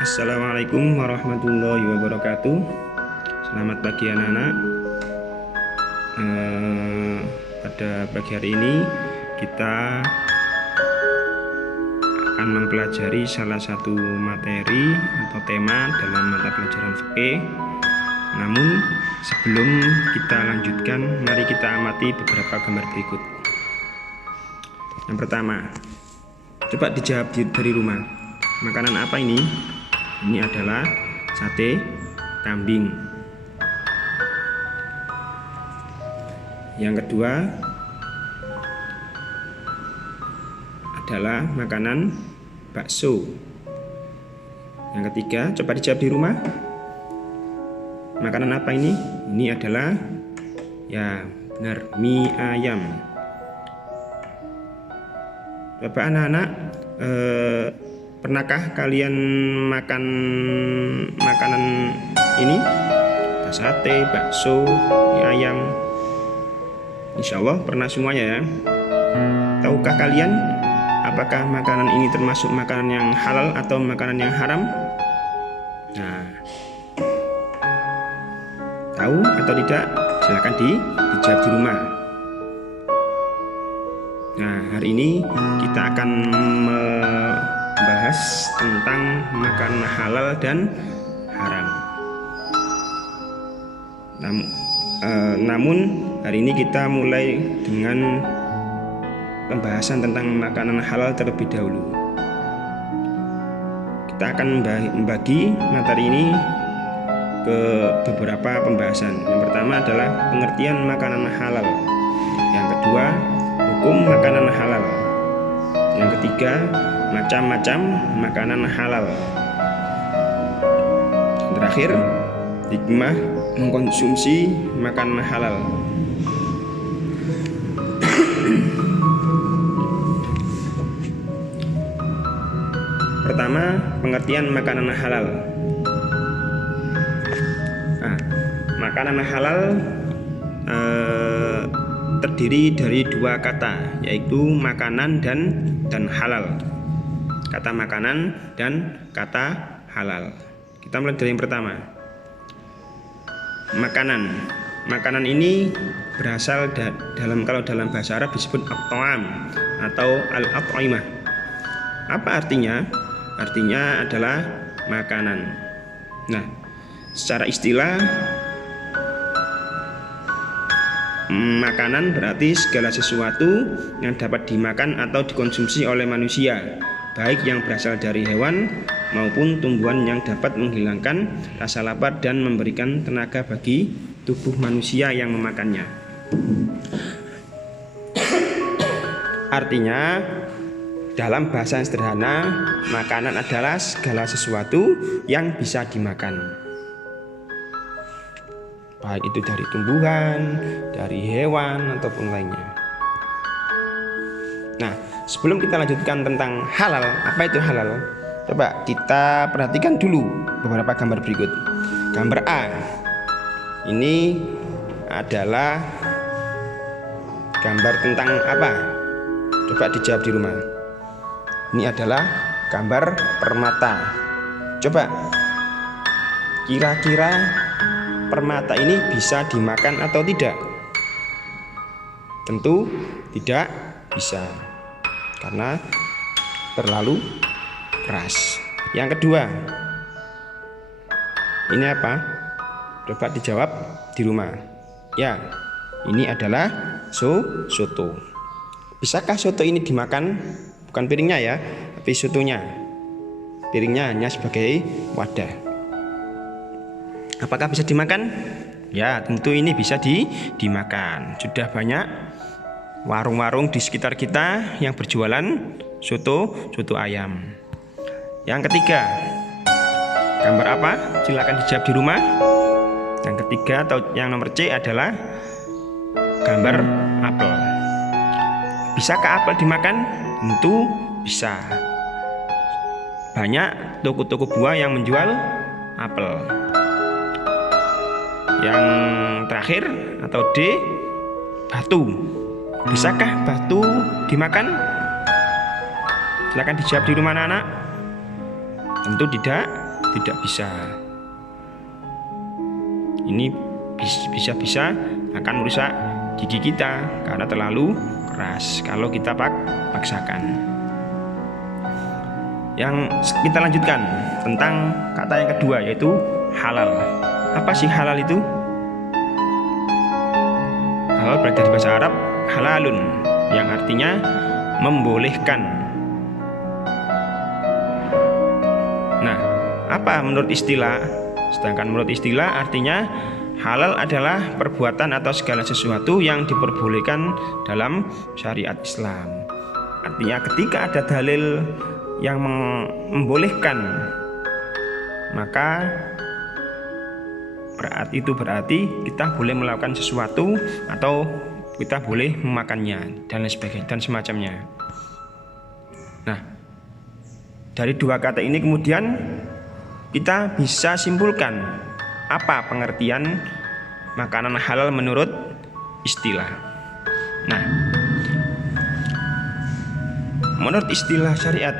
Assalamualaikum warahmatullahi wabarakatuh. Selamat pagi anak-anak. Pada pagi hari ini kita akan mempelajari salah satu materi atau tema dalam mata pelajaran fikih. Namun sebelum kita lanjutkan, mari kita amati beberapa gambar berikut. Yang pertama, coba dijawab dari rumah. Makanan apa ini? Ini adalah sate kambing. Yang kedua adalah makanan bakso. Yang ketiga, coba dijawab di rumah. Makanan apa ini? Ini adalah, ya benar, mie ayam. Coba anak-anak, pernahkah kalian makan makanan ini? Sate, bakso, mie ayam. Insya Allah pernah semuanya ya. Tahukah kalian apakah makanan ini termasuk makanan yang halal atau makanan yang haram? Nah, tahu atau tidak? Silakan dijawab di rumah. Nah, hari ini kita akan membahas tentang makanan halal dan haram. Namun hari ini kita mulai dengan pembahasan tentang makanan halal terlebih dahulu. Kita akan membagi materi ini ke beberapa pembahasan. Yang pertama adalah pengertian makanan halal. Yang kedua, hukum makanan halal. Yang ketiga, macam-macam makanan halal. Yang terakhir, hikmah mengkonsumsi makanan halal. Pertama, pengertian makanan halal. Nah, makanan halal terdiri dari dua kata, yaitu makanan dan halal. Kata makanan dan kata halal. Kita mulai dari yang pertama. Makanan ini berasal kalau dalam bahasa Arab disebut at-ta'am atau al-at'imah. Apa artinya? Artinya adalah makanan. Nah, secara istilah, makanan berarti segala sesuatu yang dapat dimakan atau dikonsumsi oleh manusia, baik yang berasal dari hewan maupun tumbuhan, yang dapat menghilangkan rasa lapar dan memberikan tenaga bagi tubuh manusia yang memakannya. Artinya, dalam bahasa yang sederhana, makanan adalah segala sesuatu yang bisa dimakan, baik itu dari tumbuhan, dari hewan, ataupun lainnya. Nah, sebelum kita lanjutkan tentang halal, apa itu halal? Coba kita perhatikan dulu beberapa gambar berikut. Gambar A, ini adalah gambar tentang apa? Coba dijawab di rumah. Ini adalah gambar permata. Coba, kira-kira permata ini bisa dimakan atau tidak? Tentu tidak bisa, karena terlalu keras. Yang kedua, ini apa? Coba dijawab di rumah. Ya, ini adalah soto. Bisakah soto ini dimakan? Bukan piringnya ya, tapi sotonya. Piringnya hanya sebagai wadah. Apakah bisa dimakan? Ya, tentu ini bisa dimakan. Sudah banyak warung-warung di sekitar kita yang berjualan soto ayam. Yang ketiga, gambar apa? Silakan dijawab di rumah. Yang ketiga atau yang nomor C adalah gambar apel. Bisakah apel dimakan? Tentu bisa. Banyak toko-toko buah yang menjual apel. Yang terakhir atau D, batu. Bisakah batu dimakan? Silakan dijawab di rumah anak-anak. Tentu tidak tidak bisa. Ini bisa akan merusak gigi kita karena terlalu keras kalau kita paksakan. Yang kita lanjutkan tentang kata yang kedua, yaitu halal. Apa sih halal itu? Halal berarti dari bahasa Arab halalun, yang artinya membolehkan. Nah, apa menurut istilah? Sedangkan menurut istilah artinya halal adalah perbuatan atau segala sesuatu yang diperbolehkan dalam syariat Islam. Artinya ketika ada dalil yang membolehkan, maka itu berarti kita boleh melakukan sesuatu atau kita boleh memakannya dan lain sebagainya dan semacamnya. Nah, dari dua kata ini kemudian kita bisa simpulkan apa pengertian makanan halal menurut istilah. Nah, menurut istilah syariat,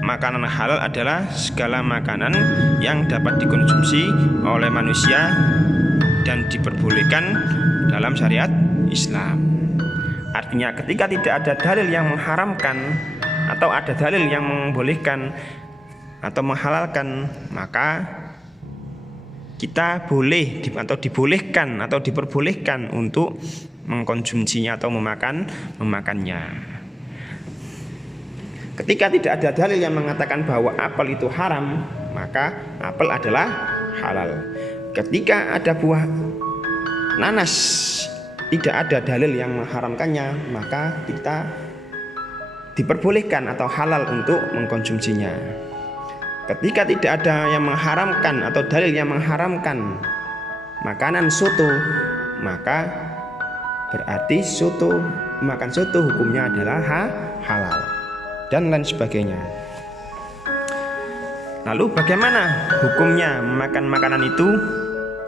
makanan halal adalah segala makanan yang dapat dikonsumsi oleh manusia dan diperbolehkan dalam syariat Islam. Artinya ketika tidak ada dalil yang mengharamkan atau ada dalil yang membolehkan atau menghalalkan, maka kita boleh atau dibolehkan atau diperbolehkan untuk mengkonsumsinya atau memakannya. Ketika tidak ada dalil yang mengatakan bahwa apel itu haram, maka apel adalah halal. Ketika ada buah nanas tidak ada dalil yang mengharamkannya, maka kita diperbolehkan atau halal untuk mengkonsumsinya. Ketika tidak ada yang mengharamkan atau dalil yang mengharamkan makanan soto, maka berarti makan soto hukumnya adalah halal dan lain sebagainya. Lalu bagaimana hukumnya memakan makanan itu?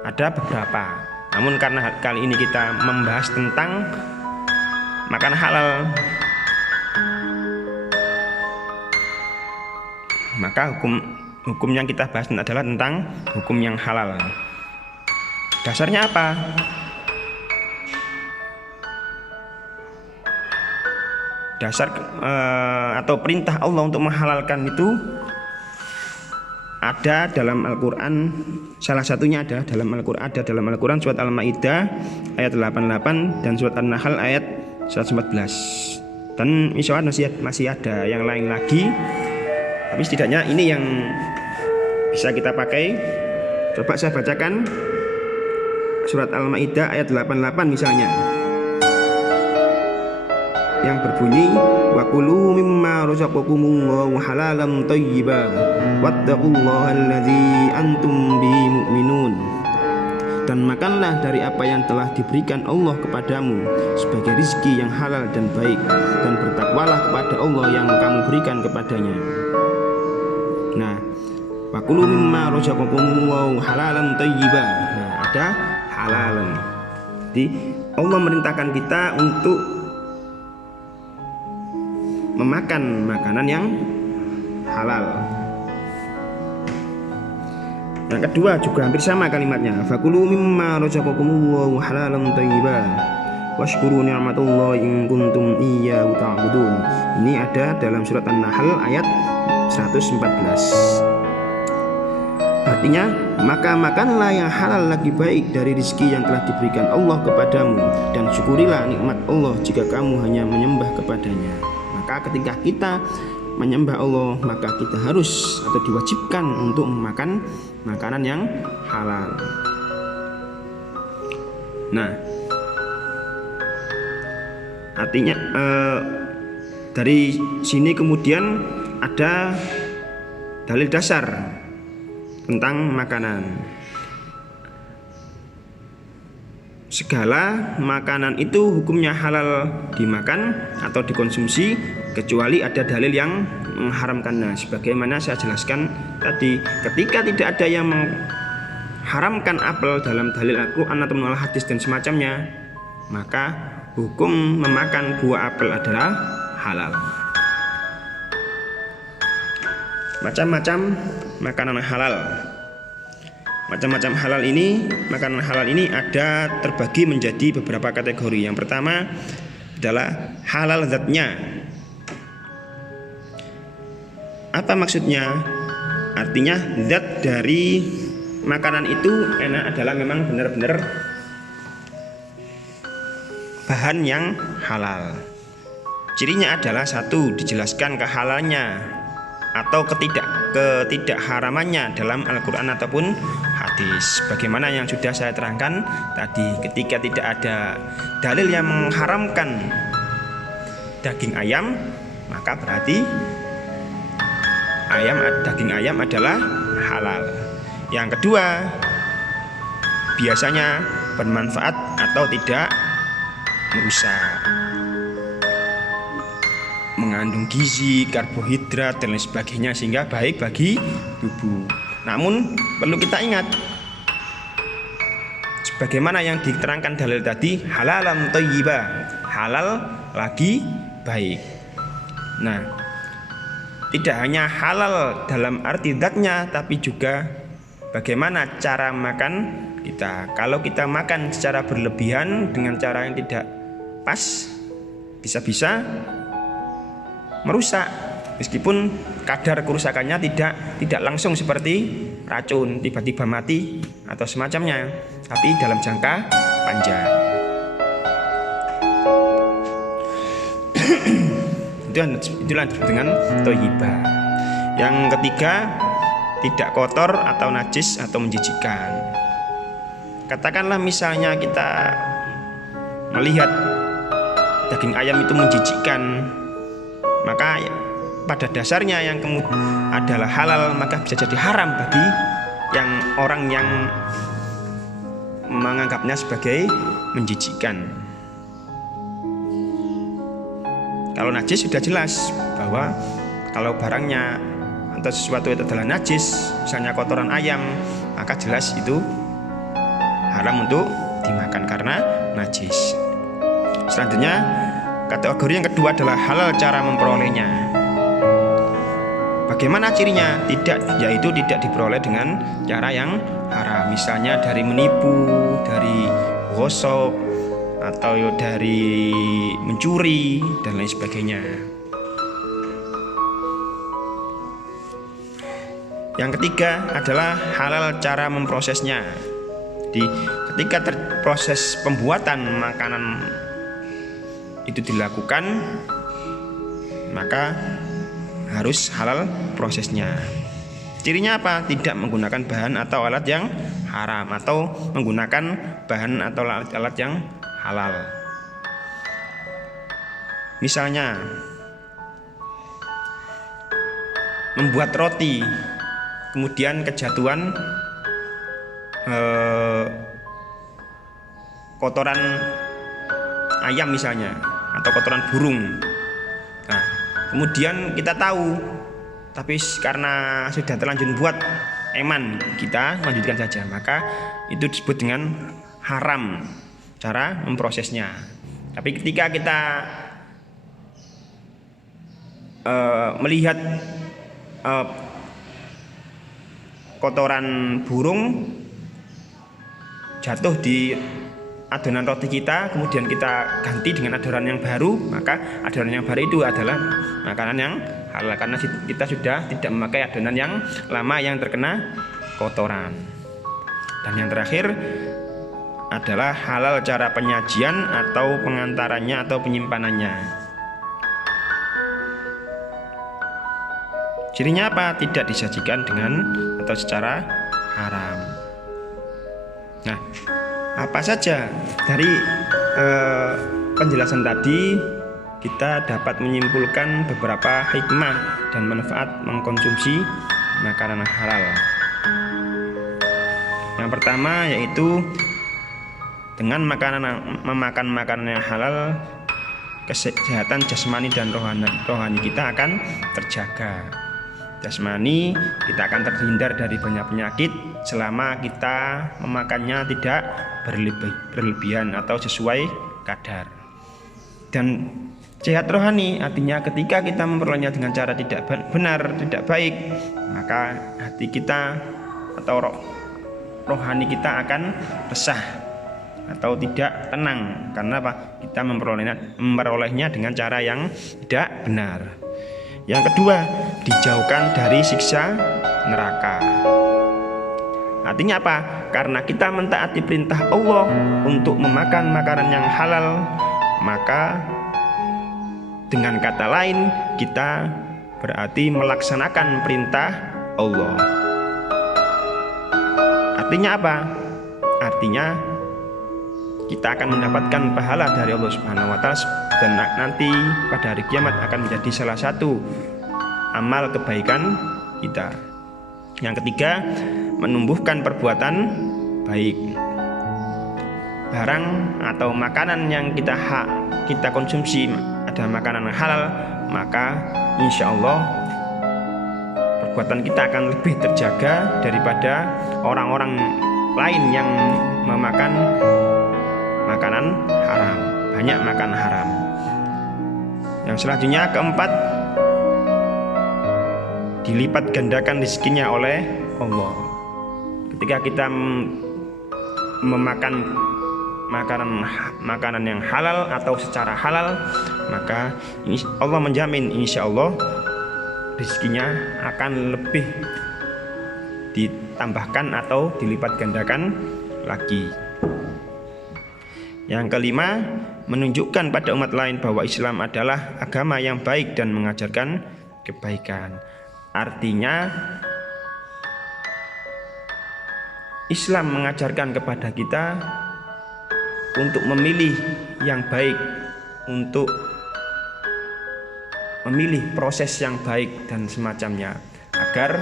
Ada beberapa. Namun karena kali ini kita membahas tentang makanan halal, maka hukum yang kita bahas adalah tentang hukum yang halal. Dasarnya apa? Dasar atau perintah Allah untuk menghalalkan itu ada dalam Al-Quran. Salah satunya ada dalam Al-Quran surat Al-Maidah ayat 88 dan surat An-Nahl ayat 114. Dan insya Allah masih ada yang lain lagi, tapi setidaknya ini yang bisa kita pakai. Coba saya bacakan surat Al-Maidah ayat 88 misalnya, yang berbunyi wa kulu mimma razaqakumullahu halalan thayyiban wattaqullaha allazi antum bihi mu'minun. Dan makanlah dari apa yang telah diberikan Allah kepadamu sebagai rizki yang halal dan baik, dan bertakwalah kepada Allah yang kamu berikan kepadanya. Nah, wa kulu mimma razaqakumullahu halalan thayyiban. Nah, ada halalan. Jadi Allah merintahkan kita untuk memakan makanan yang halal. Yang kedua juga hampir sama kalimatnya, fakulu mimma razaqakumullahu halalan thayyiban washkuru ni'matallahi in kuntum iyyahu ta'budun. Ini ada dalam surat An-Nahl ayat 114. Artinya, maka makanlah yang halal lagi baik dari rezeki yang telah diberikan Allah kepadamu, dan syukurilah nikmat Allah jika kamu hanya menyembah kepadanya. Maka ketika kita menyembah Allah, maka kita harus atau diwajibkan untuk memakan makanan yang halal. Nah, artinya dari sini kemudian ada dalil dasar tentang makanan. Segala makanan itu hukumnya halal dimakan atau dikonsumsi kecuali ada dalil yang mengharamkannya. Sebagaimana saya jelaskan tadi, ketika tidak ada yang mengharamkan apel dalam dalil Al-Quran atau menolak hadis dan semacamnya, maka hukum memakan buah apel adalah halal. macam-macam makanan halal. Macam-macam makanan halal ini ada terbagi menjadi beberapa kategori. Yang pertama adalah halal zatnya. Apa maksudnya? Artinya zat dari makanan itu enak adalah memang benar-benar bahan yang halal. Cirinya adalah satu, dijelaskan kehalalnya atau ketidakharamannya dalam Al-Quran ataupun hadis. Bagaimana yang sudah saya terangkan tadi, ketika tidak ada dalil yang mengharamkan daging ayam, maka berarti daging ayam adalah halal. Yang kedua, biasanya bermanfaat atau tidak merusak, mengandung gizi, karbohidrat dan lain sebagainya, sehingga baik bagi tubuh. Namun perlu kita ingat, sebagaimana yang diterangkan dalil tadi, halalan thayyibah, halal lagi baik. Nah, tidak hanya halal dalam arti zatnya, tapi juga bagaimana cara makan kita. Kalau kita makan secara berlebihan dengan cara yang tidak pas, bisa-bisa merusak, meskipun kadar kerusakannya tidak langsung seperti racun tiba-tiba mati atau semacamnya, tapi dalam jangka panjang. Itulah dengan thayyibah. Yang ketiga, tidak kotor atau najis atau menjijikkan. Katakanlah misalnya kita melihat daging ayam itu menjijikkan, maka pada dasarnya yang adalah halal, maka bisa jadi haram bagi orang yang menganggapnya sebagai menjijikkan. Kalau najis sudah jelas bahwa kalau barangnya atau sesuatu itu adalah najis, misalnya kotoran ayam, maka jelas itu haram untuk dimakan karena najis. Selanjutnya, kategori yang kedua adalah halal cara memperolehnya. Bagaimana cirinya? Yaitu tidak diperoleh dengan cara yang haram. Misalnya dari menipu, dari gosok, atau dari mencuri dan lain sebagainya. Yang ketiga adalah halal cara memprosesnya. Jadi ketika proses pembuatan makanan itu dilakukan, maka harus halal prosesnya. Cirinya apa? Tidak menggunakan bahan atau alat yang haram, atau menggunakan bahan atau alat yang halal. Misalnya membuat roti, kemudian kejatuhan kotoran ayam misalnya, atau kotoran burung. Nah, kemudian kita tahu, tapi karena sudah terlanjur buat eman, kita lanjutkan saja, maka itu disebut dengan haram cara memprosesnya. Tapi ketika kita melihat kotoran burung jatuh di adonan roti kita, kemudian kita ganti dengan adonan yang baru, maka adonan yang baru itu adalah makanan yang halal, karena kita sudah tidak memakai adonan yang lama yang terkena kotoran. Dan yang terakhir adalah halal cara penyajian atau pengantarannya atau penyimpanannya. Cirinya apa? Tidak disajikan dengan atau secara haram. Nah, apa saja dari penjelasan tadi kita dapat menyimpulkan beberapa hikmah dan manfaat mengkonsumsi makanan halal. Yang pertama yaitu dengan memakan makanan yang halal, kesehatan jasmani dan rohani kita akan terjaga. Jasmani kita akan terhindar dari banyak penyakit selama kita memakannya tidak berlebihan atau sesuai kadar. Dan sehat rohani artinya ketika kita memperolehnya dengan cara tidak benar, tidak baik, maka hati kita atau rohani kita akan resah atau tidak tenang. Karena apa? Kita memperolehnya dengan cara yang tidak benar. Yang kedua, dijauhkan dari siksa neraka. Artinya apa? Karena kita mentaati perintah Allah untuk memakan makanan yang halal, maka dengan kata lain kita berarti melaksanakan perintah Allah. Artinya apa? Artinya kita akan mendapatkan pahala dari Allah Subhanahu wa taala, dan nanti pada hari kiamat akan menjadi salah satu amal kebaikan kita. Yang ketiga, menumbuhkan perbuatan baik. Barang atau makanan yang kita konsumsi ada makanan halal, maka insya Allah perbuatan kita akan lebih terjaga daripada orang-orang lain yang memakan makanan haram, banyak makan haram. Yang selanjutnya, keempat, dilipat gandakan rezekinya oleh Allah. Ketika kita memakan makanan yang halal atau secara halal, maka Allah menjamin insya Allah rezekinya akan lebih ditambahkan atau dilipat gandakan lagi. Yang kelima, menunjukkan pada umat lain bahwa Islam adalah agama yang baik dan mengajarkan kebaikan. Artinya Islam mengajarkan kepada kita untuk memilih yang baik, untuk memilih proses yang baik dan semacamnya, agar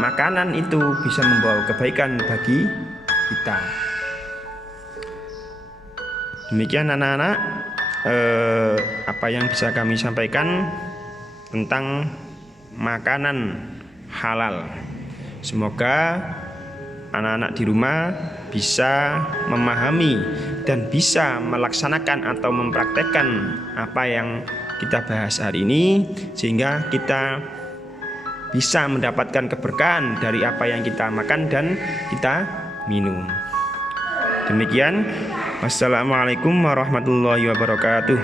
makanan itu bisa membawa kebaikan bagi kita. Demikian anak-anak apa yang bisa kami sampaikan tentang makanan halal. Semoga anak-anak di rumah bisa memahami dan bisa melaksanakan atau mempraktekkan apa yang kita bahas hari ini, sehingga kita bisa mendapatkan keberkahan dari apa yang kita makan dan kita minum. Demikian, wassalamualaikum warahmatullahi wabarakatuh.